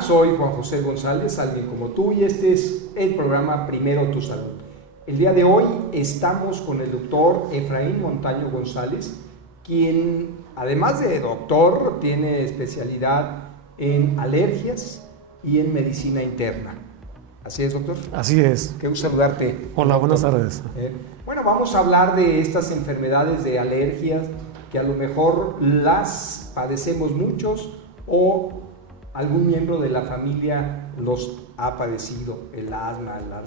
Soy Juan José González, alguien como tú, y este es el programa Primero Tu Salud. El día de hoy estamos con el doctor Efraín Montaño González, quien además de doctor tiene especialidad en alergias y en medicina interna. ¿Así es, doctor? Así es. Qué gusto saludarte. Hola, buenas tardes. Bueno, vamos a hablar de estas enfermedades de alergias que a lo mejor las padecemos muchos o algún miembro de la familia los ha padecido, el asma, la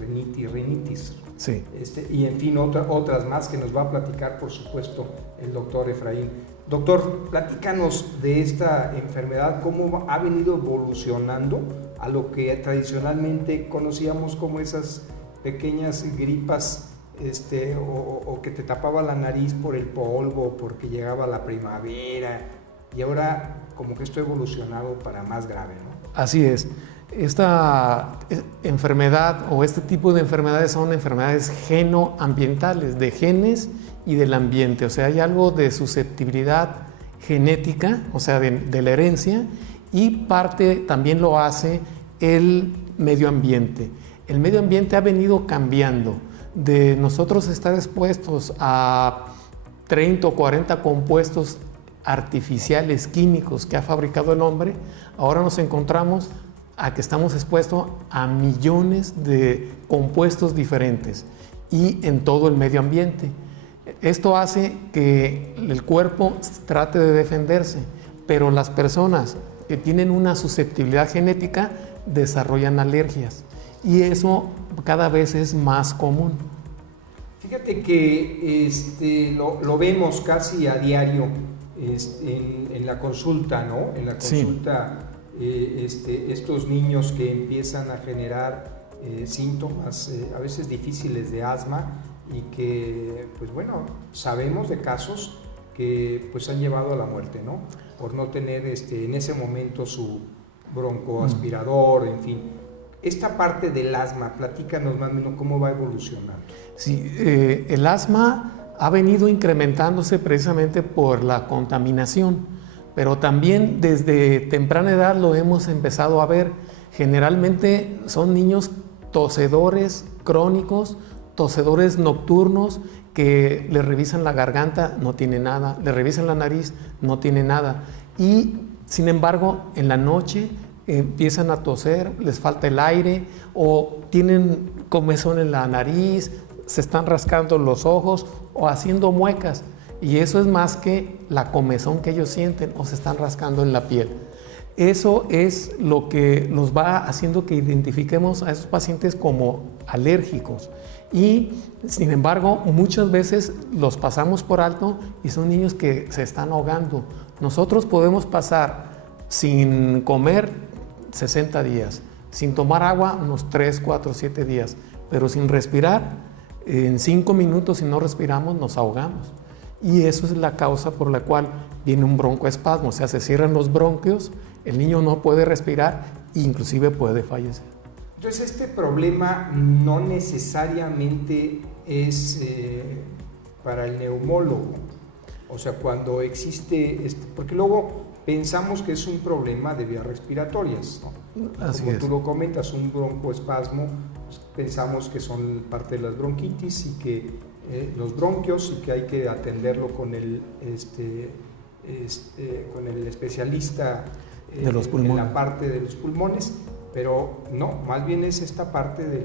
rinitis, sí. Y en fin, otras más que nos va a platicar, por supuesto, el doctor Efraín. Doctor, platícanos de esta enfermedad, cómo ha venido evolucionando a lo que tradicionalmente conocíamos como esas pequeñas gripas o que te tapaba la nariz por el polvo, porque llegaba la primavera, y ahora como que esto ha evolucionado para más grave, ¿no? Así es. Esta enfermedad o este tipo de enfermedades son enfermedades genoambientales, de genes y del ambiente. O sea, hay algo de susceptibilidad genética, o sea, de la herencia, y parte también lo hace el medio ambiente. El medio ambiente ha venido cambiando. De nosotros estar expuestos a 30 o 40 compuestos artificiales, químicos que ha fabricado el hombre, ahora nos encontramos a que estamos expuestos a millones de compuestos diferentes y en todo el medio ambiente. Esto hace que el cuerpo trate de defenderse, pero las personas que tienen una susceptibilidad genética desarrollan alergias y eso cada vez es más común. Fíjate que lo vemos casi a diario en la consulta, ¿no? En la consulta, sí. Estos niños que empiezan a generar síntomas a veces difíciles de asma y que, pues bueno, sabemos de casos que pues han llevado a la muerte, ¿no? Por no tener en ese momento su broncoaspirador, en fin. Esta parte del asma, platícanos más o menos cómo va evolucionando. Sí, el asma ha venido incrementándose precisamente por la contaminación, pero también desde temprana edad lo hemos empezado a ver. Generalmente son niños tosedores crónicos, tosedores nocturnos, que le revisan la garganta, no tiene nada, le revisan la nariz, no tiene nada, y sin embargo en la noche empiezan a toser, les falta el aire o tienen comezón en la nariz, se están rascando los ojos o haciendo muecas, y eso es más que la comezón que ellos sienten o se están rascando en la piel. Eso es lo que nos va haciendo que identifiquemos a esos pacientes como alérgicos, y sin embargo muchas veces los pasamos por alto y son niños que se están ahogando. Nosotros podemos pasar sin comer 60 días, sin tomar agua unos 3, 4, 7 días, pero sin respirar, en 5 minutos si no respiramos nos ahogamos. Y eso es la causa por la cual viene un broncoespasmo, o sea, se cierran los bronquios, el niño no puede respirar e inclusive puede fallecer. Entonces este problema no necesariamente es para el neumólogo, o sea, cuando existe, porque luego pensamos que es un problema de vías respiratorias, ¿no? Así Como es. tú lo comentas, un broncoespasmo, pues, pensamos que son parte de las bronquitis y que los bronquios y que hay que atenderlo con el especialista de los pulmones. en la parte de los pulmones, pero no, más bien es esta parte de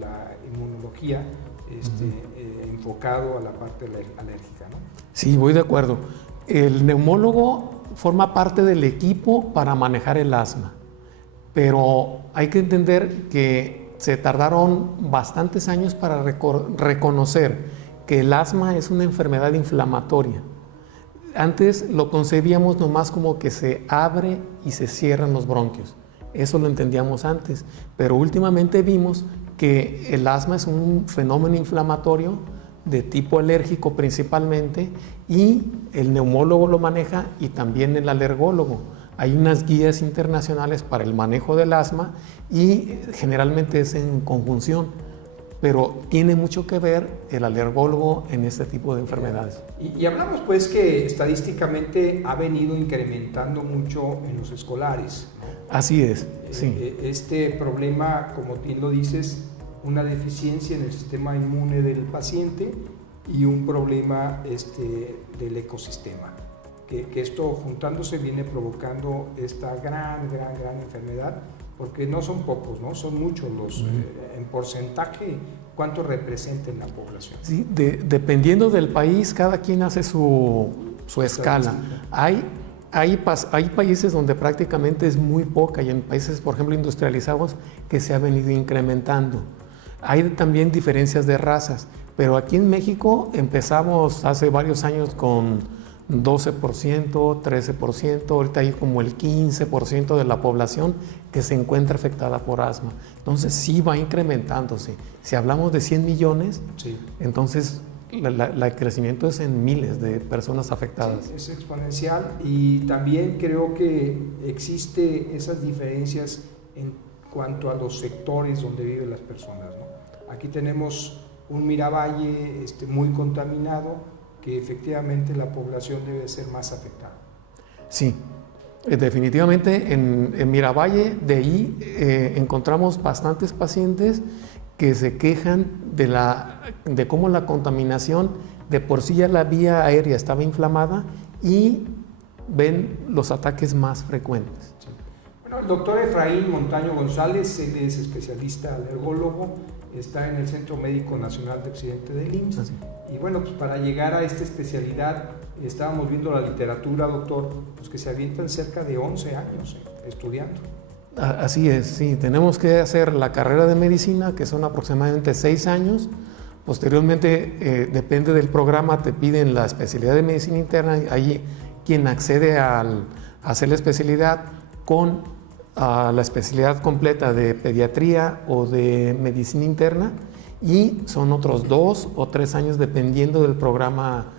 la inmunología enfocado a la parte alérgica, ¿no? Sí, voy de acuerdo. El neumólogo forma parte del equipo para manejar el asma, pero hay que entender que se tardaron bastantes años para reconocer que el asma es una enfermedad inflamatoria. Antes lo concebíamos nomás como que se abre y se cierran los bronquios. Eso lo entendíamos antes, pero últimamente vimos que el asma es un fenómeno inflamatorio de tipo alérgico principalmente, y el neumólogo lo maneja y también el alergólogo. Hay unas guías internacionales para el manejo del asma y generalmente es en conjunción, pero tiene mucho que ver el alergólogo en este tipo de enfermedades. Y hablamos pues que estadísticamente ha venido incrementando mucho en los escolares, ¿no? Así es, sí. Este problema, como bien lo dices, una deficiencia en el sistema inmune del paciente y un problema del ecosistema. Que esto juntándose viene provocando esta gran enfermedad, porque no son pocos, ¿no? Son muchos los, en porcentaje, ¿cuánto representa en la población? Sí, dependiendo del país, cada quien hace su escala. Hay países donde prácticamente es muy poca y en países, por ejemplo, industrializados, que se ha venido incrementando. Hay también diferencias de razas, pero aquí en México empezamos hace varios años con 12%, 13%, ahorita hay como el 15% de la población que se encuentra afectada por asma. Entonces sí va incrementándose. Si hablamos de 100 millones, sí, entonces el crecimiento es en miles de personas afectadas. Sí, es exponencial, y también creo que existe esas diferencias en cuanto a los sectores donde viven las personas, ¿no? Aquí tenemos un Miravalle muy contaminado, que efectivamente la población debe ser más afectada. Sí, definitivamente en Miravalle, de ahí encontramos bastantes pacientes que se quejan de cómo la contaminación, de por sí ya la vía aérea estaba inflamada, y ven los ataques más frecuentes. Sí. Bueno, el doctor Efraín Montaño González, él es especialista alergólogo, está en el Centro Médico Nacional de Occidente del IMSS. Así. Y bueno, pues para llegar a esta especialidad, estábamos viendo la literatura, doctor, pues que se avientan cerca de 11 años estudiando. Así es, sí, tenemos que hacer la carrera de medicina, que son aproximadamente 6 años. Posteriormente, depende del programa, te piden la especialidad de medicina interna. Ahí quien accede a hacer la especialidad con la especialidad completa de pediatría o de medicina interna, y son otros 2 o 3 años dependiendo del programa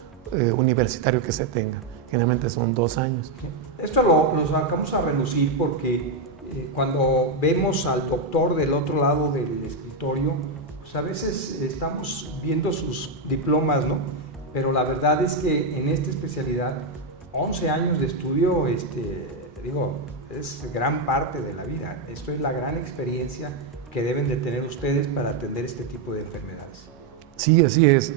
universitario que se tenga. Generalmente son 2 años. Esto lo sacamos a relucir porque cuando vemos al doctor del otro lado del escritorio, pues a veces estamos viendo sus diplomas, ¿no? Pero la verdad es que en esta especialidad, 11 años de estudio, es gran parte de la vida. Esto es la gran experiencia que deben de tener ustedes para atender este tipo de enfermedades. Sí, así es.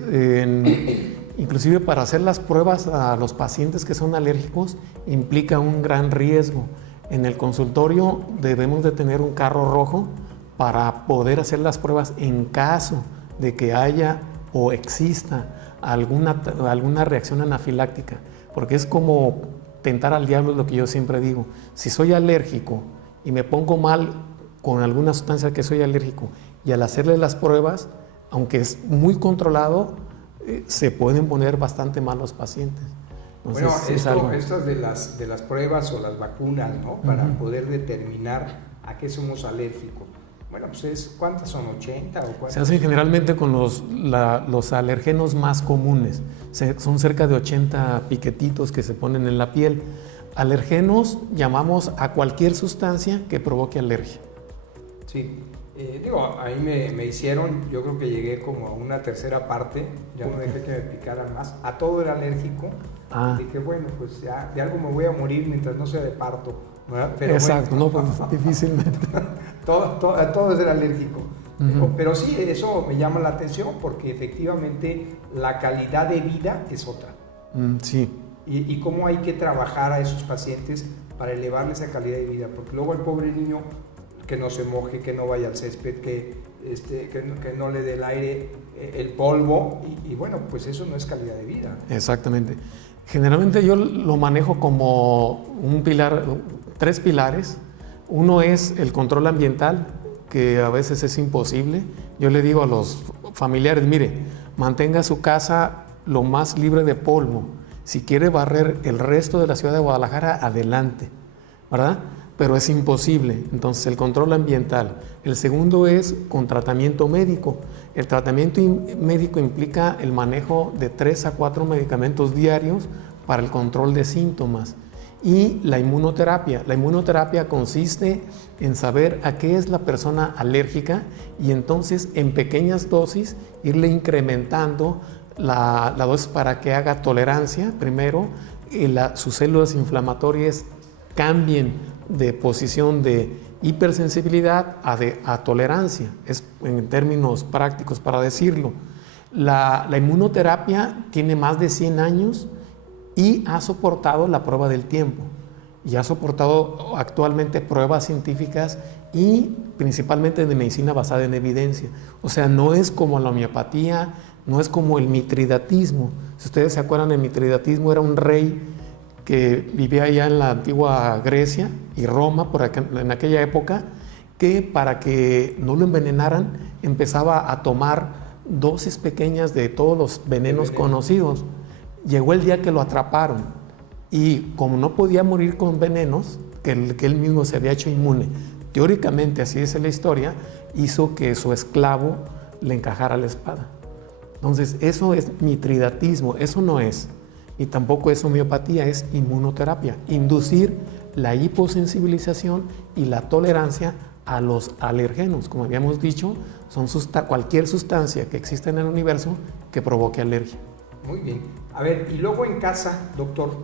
Inclusive para hacer las pruebas a los pacientes que son alérgicos implica un gran riesgo. En el consultorio debemos de tener un carro rojo para poder hacer las pruebas en caso de que haya o exista alguna reacción anafiláctica, porque es como tentar al diablo, es lo que yo siempre digo. Si soy alérgico y me pongo mal con alguna sustancia que soy alérgico, y al hacerle las pruebas, aunque es muy controlado, se pueden poner bastante mal los pacientes. Entonces, bueno, estas de las pruebas o las vacunas, ¿no? Para poder determinar a qué somos alérgicos. Bueno, pues ¿cuántas son? ¿80 o cuántas? Se hacen generalmente con los alergenos más comunes. Son cerca de 80 piquetitos que se ponen en la piel. Alergenos llamamos a cualquier sustancia que provoque alergia. Sí, ahí me hicieron, yo creo que llegué como a una tercera parte, ya no dejé que me picaran más, a todo era alérgico. Dije, bueno, pues ya de algo me voy a morir mientras no sea de parto, ¿verdad? Pero exacto, bueno, no, pues difícilmente. todo es alérgico. Pero sí, eso me llama la atención porque efectivamente la calidad de vida es otra. Sí. Y cómo hay que trabajar a esos pacientes para elevarle esa calidad de vida, porque luego el pobre niño que no se moje, que no vaya al césped, que no le dé el aire, el polvo, y bueno, pues eso no es calidad de vida. Exactamente. Generalmente yo lo manejo como un pilar, 3 pilares. Uno es el control ambiental, que a veces es imposible. Yo le digo a los familiares, mire, mantenga su casa lo más libre de polvo. Si quiere barrer el resto de la ciudad de Guadalajara, adelante, ¿verdad? Pero es imposible. Entonces, el control ambiental. El segundo es con tratamiento médico. El tratamiento médico implica el manejo de 3 a 4 medicamentos diarios para el control de síntomas. Y la inmunoterapia. La inmunoterapia consiste en saber a qué es la persona alérgica y entonces en pequeñas dosis irle incrementando la dosis para que haga tolerancia primero y sus células inflamatorias cambien de posición de hipersensibilidad a tolerancia, es en términos prácticos para decirlo. La inmunoterapia tiene más de 100 años y ha soportado la prueba del tiempo y ha soportado actualmente pruebas científicas y principalmente de medicina basada en evidencia. O sea, no es como la homeopatía, no es como el mitridatismo. Si ustedes se acuerdan, el mitridatismo era un rey que vivía allá en la antigua Grecia y Roma en aquella época, que para que no lo envenenaran empezaba a tomar dosis pequeñas de todos los venenos conocidos. Llegó el día que lo atraparon y como no podía morir con venenos, que él mismo se había hecho inmune, teóricamente, así es la historia, hizo que su esclavo le encajara la espada. Entonces, eso es mitridatismo, eso no es. Y tampoco es homeopatía, es inmunoterapia. Inducir la hiposensibilización y la tolerancia a los alergenos. Como habíamos dicho, son cualquier sustancia que exista en el universo que provoque alergia. Muy bien. A ver, y luego en casa, doctor,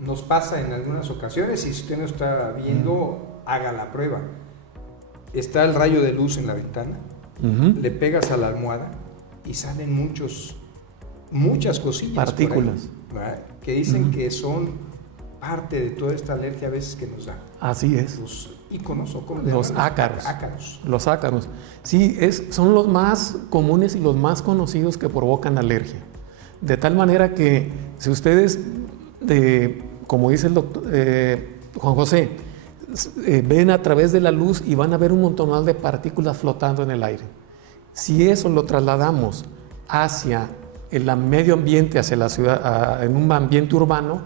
nos pasa en algunas ocasiones, si usted no está viendo, haga la prueba. Está el rayo de luz en la ventana, le pegas a la almohada y salen muchas cosillas. Partículas. Por ahí, que dicen que son parte de toda esta alergia a veces que nos da. Así es. Los íconos o como los ácaros. Los ácaros. Sí, son los más comunes y los más conocidos que provocan alergia. De tal manera que si ustedes, como dice el doctor Juan José, ven a través de la luz y van a ver un montonal de partículas flotando en el aire. Si eso lo trasladamos hacia el medio ambiente, hacia la ciudad, en un ambiente urbano,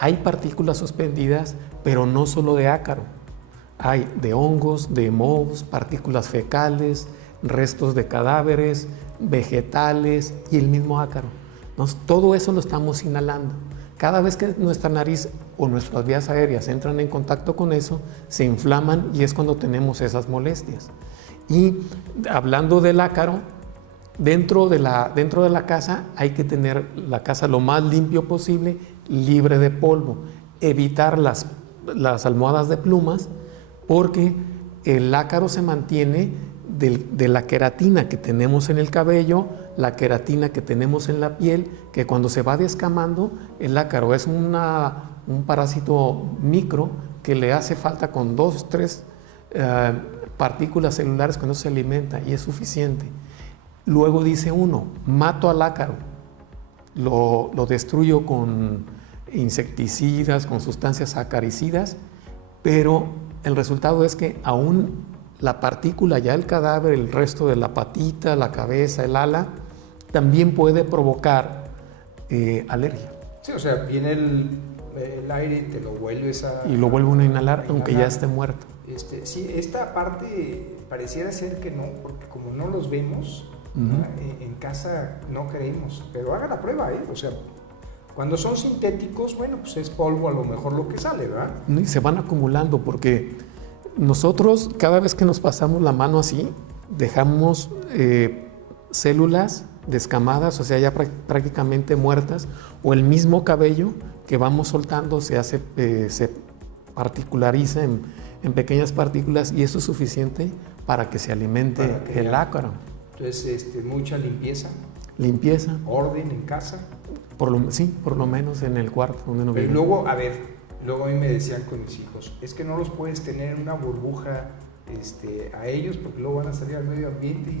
hay partículas suspendidas, pero no solo de ácaro. Hay de hongos, de mohos, partículas fecales, restos de cadáveres, vegetales y el mismo ácaro. Entonces, todo eso lo estamos inhalando. Cada vez que nuestra nariz o nuestras vías aéreas entran en contacto con eso, se inflaman y es cuando tenemos esas molestias. Y hablando del ácaro, dentro de la casa hay que tener la casa lo más limpio posible, libre de polvo. Evitar las almohadas de plumas, porque el ácaro se mantiene de la queratina que tenemos en el cabello, la queratina que tenemos en la piel, que cuando se va descamando, el ácaro es un parásito micro que le hace falta con 2 o 3 partículas celulares, cuando se alimenta y es suficiente. Luego dice uno, mato al ácaro, lo destruyo con insecticidas, con sustancias acaricidas, pero el resultado es que aún la partícula, ya el cadáver, el resto de la patita, la cabeza, el ala, también puede provocar alergia. Sí, o sea, viene el aire, te lo vuelves a... Y lo vuelve uno a inhalar, aunque ya esté muerto. Sí, esta parte pareciera ser que no, porque como no los vemos, en casa no creemos, pero haga la prueba, o sea, cuando son sintéticos, bueno, pues es polvo a lo mejor lo que sale, ¿verdad? Y se van acumulando porque nosotros cada vez que nos pasamos la mano así, dejamos células descamadas, o sea, ya prácticamente muertas, o el mismo cabello que vamos soltando se particulariza en pequeñas partículas y eso es suficiente para que se alimente el ácaro. Entonces, mucha limpieza. Limpieza. Orden en casa. Sí, por lo menos en el cuarto donde no vive. Pero luego, a mí me decían con mis hijos, es que no los puedes tener en una burbuja a ellos porque luego van a salir al medio ambiente y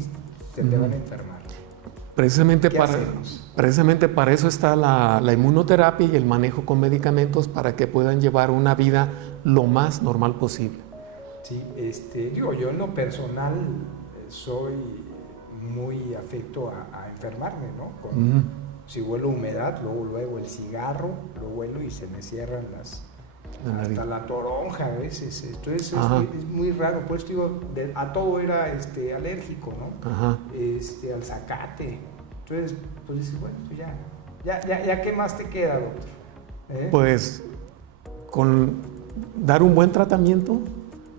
se te van a enfermar. Precisamente para eso está la inmunoterapia y el manejo con medicamentos para que puedan llevar una vida lo más normal posible. Sí, yo en lo personal soy muy afecto a enfermarme, ¿no? Si huelo humedad, luego el cigarro, lo huelo y se me cierran hasta la toronja a veces. Entonces es muy raro, por eso digo, a todo era alérgico, ¿no? Al zacate. Entonces, pues dices, bueno, pues ya ¿qué más te queda, doctor? Pues con dar un buen tratamiento,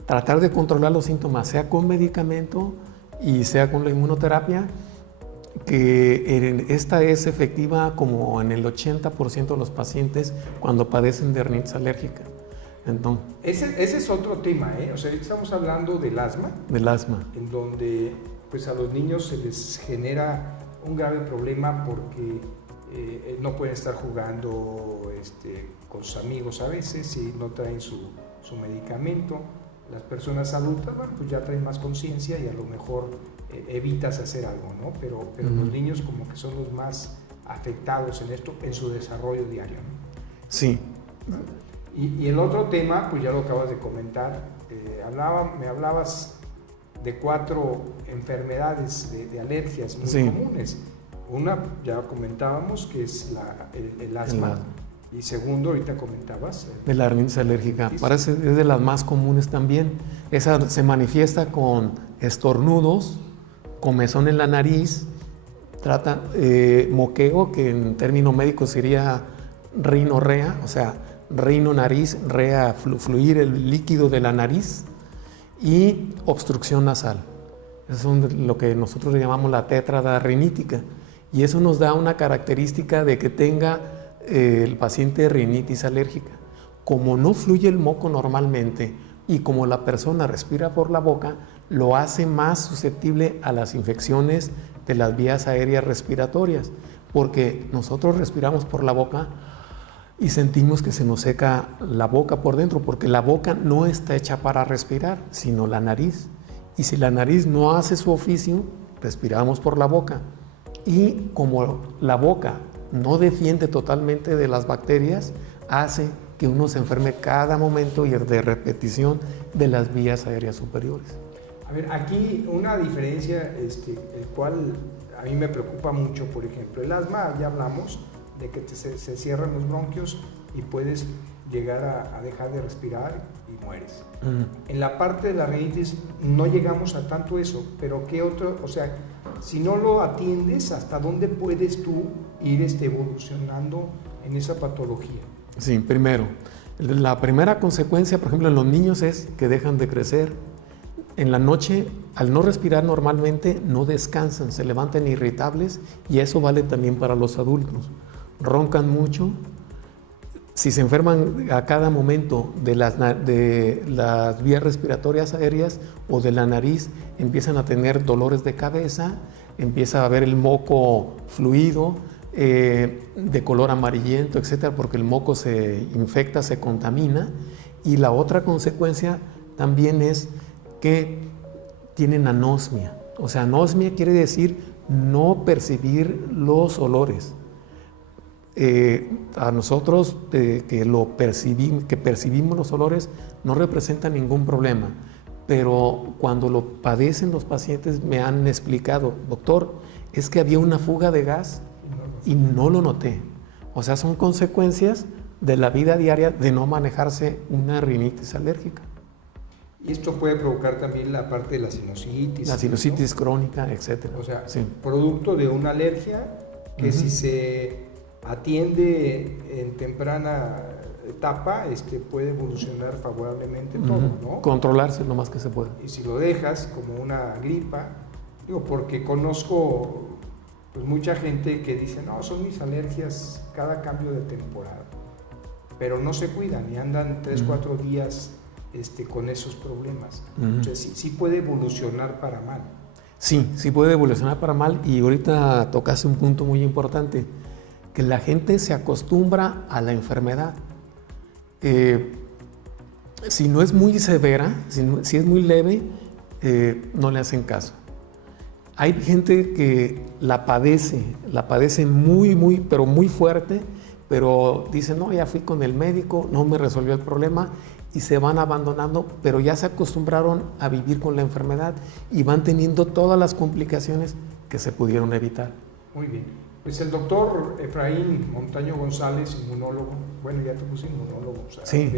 tratar de controlar los síntomas, sea con medicamento y sea con la inmunoterapia, que esta es efectiva como en el 80% de los pacientes cuando padecen de rinitis alérgica. Entonces, ese es otro tema, ¿eh? O sea, estamos hablando del asma. Del asma. En donde pues a los niños se les genera un grave problema porque no pueden estar jugando con sus amigos a veces y no traen su medicamento. Las personas adultas, bueno, pues ya traen más conciencia y a lo mejor evitas hacer algo, ¿no? Pero los niños como que son los más afectados en esto, en su desarrollo diario, ¿no? Sí. Y el otro tema, pues ya lo acabas de comentar, me hablabas de 4 enfermedades de alergias muy comunes. Una, ya comentábamos, que es el asma. Y segundo, ahorita comentabas. De la rinitis alérgica. Parece es de las más comunes también. Esa se manifiesta con estornudos, comezón en la nariz, moqueo, que en término médico sería rinorrea, o sea, rino, nariz, rea, fluir el líquido de la nariz, y obstrucción nasal. Eso es lo que nosotros le llamamos la tétrada rinítica. Y eso nos da una característica de que tenga el paciente rinitis alérgica. Como no fluye el moco normalmente y como la persona respira por la boca, lo hace más susceptible a las infecciones de las vías aéreas respiratorias, porque nosotros respiramos por la boca y sentimos que se nos seca la boca por dentro, porque la boca no está hecha para respirar, sino la nariz. Y si la nariz no hace su oficio, respiramos por la boca. Y como la boca no defiende totalmente de las bacterias, hace que uno se enferme cada momento y de repetición de las vías aéreas superiores. A ver, aquí una diferencia, el cual a mí me preocupa mucho, por ejemplo, el asma, ya hablamos de que se cierran los bronquios y puedes llegar a dejar de respirar y mueres. En la parte de la rinitis no llegamos a tanto eso, pero ¿qué otro? O sea, si no lo atiendes, ¿hasta dónde puedes tú ir evolucionando en esa patología? Sí, primero, la primera consecuencia, por ejemplo, en los niños es que dejan de crecer. En la noche, al no respirar normalmente, no descansan, se levantan irritables, y eso vale también para los adultos. Roncan mucho. Si se enferman a cada momento de las vías respiratorias aéreas o de la nariz, empiezan a tener dolores de cabeza, empieza a haber el moco fluido, de color amarillento, etcétera, porque el moco se infecta, se contamina. Y la otra consecuencia también es que tienen anosmia. O sea, anosmia quiere decir no percibir los olores. A nosotros que percibimos los olores no representa ningún problema, pero cuando lo padecen los pacientes me han explicado, doctor, es que había una fuga de gas y no lo noté. O sea, son consecuencias de la vida diaria de no manejarse una rinitis alérgica. Y esto puede provocar también la parte de la sinusitis. La sinusitis, ¿no? Crónica, etcétera. O sea, sí, producto de una alergia que si se atiende en temprana etapa, puede evolucionar favorablemente todo, ¿no? Controlarse lo más que se puede. Y si lo dejas como una gripa, digo, porque conozco pues mucha gente que dice, no, son mis alergias cada cambio de temporada, pero no se cuidan y andan 3-4 días con esos problemas. O sea, sí puede evolucionar para mal. Sí, sí puede evolucionar para mal, y ahorita tocaste un punto muy importante, que la gente se acostumbra a la enfermedad. Si no es muy severa, si es muy leve, no le hacen caso. Hay gente que la padece muy, pero muy fuerte, pero dice, no, ya fui con el médico, no me resolvió el problema, y se van abandonando, pero ya se acostumbraron a vivir con la enfermedad y van teniendo todas las complicaciones que se pudieron evitar. Muy bien. Pues el doctor Efraín Montaño González, inmunólogo, bueno, ya te puse inmunólogo. O sea, sí,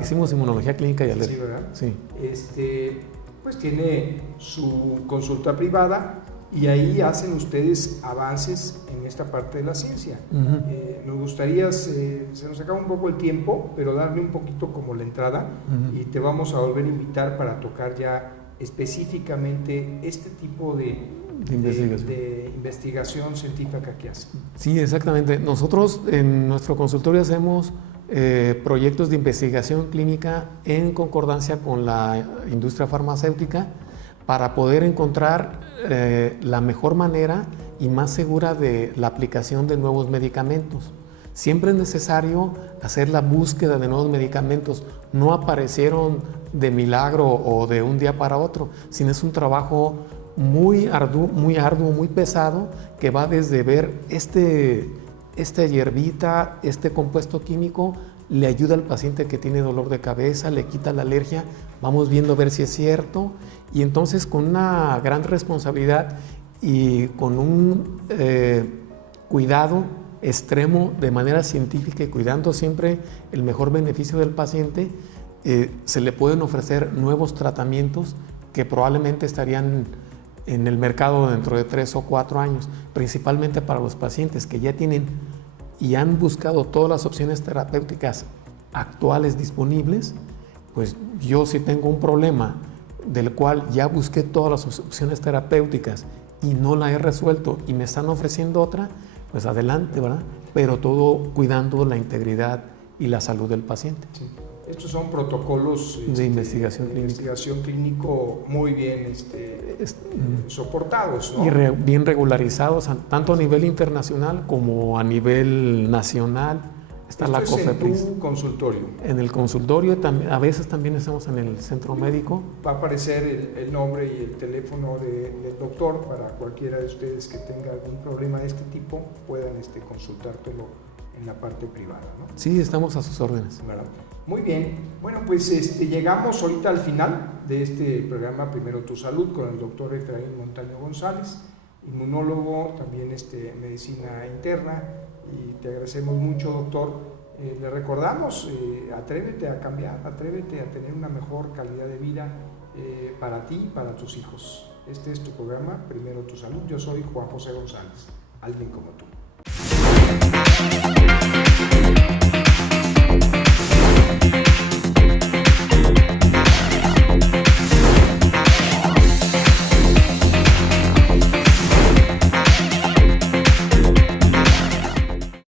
hicimos inmunología clínica y alergia. Sí, ¿verdad? Sí. Pues tiene su consulta privada y ahí hacen ustedes avances en esta parte de la ciencia. Nos gustaría, se nos acaba un poco el tiempo, pero darle un poquito como la entrada, y te vamos a volver a invitar para tocar ya específicamente este tipo de investigación científica que hace. Sí, exactamente. Nosotros en nuestro consultorio hacemos proyectos de investigación clínica en concordancia con la industria farmacéutica para poder encontrar la mejor manera y más segura de la aplicación de nuevos medicamentos. Siempre es necesario hacer la búsqueda de nuevos medicamentos. No aparecieron de milagro o de un día para otro, sino es un trabajo muy arduo, muy pesado, que va desde ver esta hierbita, este compuesto químico, le ayuda al paciente que tiene dolor de cabeza, le quita la alergia, vamos viendo a ver si es cierto, y entonces con una gran responsabilidad y con un cuidado extremo de manera científica y cuidando siempre el mejor beneficio del paciente, se le pueden ofrecer nuevos tratamientos que probablemente estarían en el mercado dentro de 3 o 4 años, principalmente para los pacientes que ya tienen y han buscado todas las opciones terapéuticas actuales disponibles. Pues yo si tengo un problema del cual ya busqué todas las opciones terapéuticas y no la he resuelto y me están ofreciendo otra, pues adelante, ¿verdad? Pero todo cuidando la integridad y la salud del paciente. Sí. Estos son protocolos de investigación clínico muy bien soportados, ¿no? Y bien regularizados, tanto a nivel internacional como a nivel nacional. Está la COFEPRIS. ¿En tu consultorio? En el consultorio, a veces también estamos en el centro médico. Va a aparecer el nombre y el teléfono del doctor para cualquiera de ustedes que tenga algún problema de este tipo, puedan consultártelo en la parte privada, ¿no? Sí, estamos a sus órdenes. ¿Verdad? Muy bien. Bueno, pues llegamos ahorita al final de este programa Primero Tu Salud con el doctor Efraín Montaño González, inmunólogo, también medicina interna, y te agradecemos mucho, doctor. Le recordamos, atrévete a cambiar, atrévete a tener una mejor calidad de vida para ti y para tus hijos. Este es tu programa Primero Tu Salud. Yo soy Juan José González, alguien como tú.